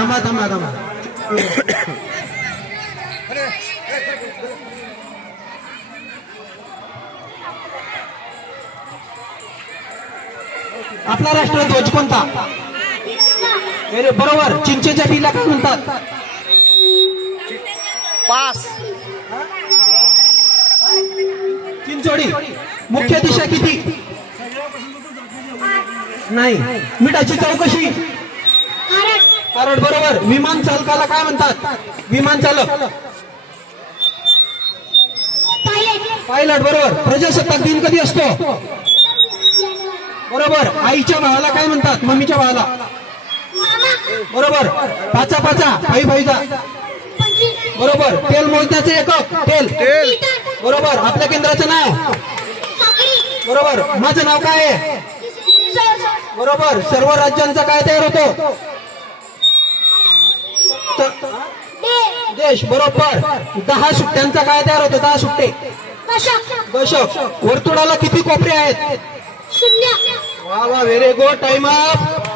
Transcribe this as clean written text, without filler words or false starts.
थांबा थांबा थांबा. आपला राष्ट्रध्वज कोणता? बरोबर. चिंचेच्या बीला काय म्हणतात? पास. चिंचोडी. मुख्य दिशा किती? नाही. मिठाची चौकशी. कारण बरोबर. विमान चालकाला काय म्हणतात? विमान चालक. पायलट. बरोबर. प्रजासत्ताक दिन कधी असतो? बरोबर. आईच्या भावाला काय म्हणतात? मम्मीच्या भावाला. बरोबर. पाचा पाचा. फाई फाईचा. बरोबर. तेल मोजण्याचे एकक. तेल. बरोबर. आपल्या केंद्राचं नाव. बरोबर. माझं नाव काय आहे? बरोबर. सर्व राज्यांचा काय तयार होतो? देश. बरोबर. 10 सुट्ट्यांचा काय तयार होतो? 10 सुट्टे. दशक. वर्तुळाला किती कोपरे आहेत? 0. वा वा. Very good. Time up.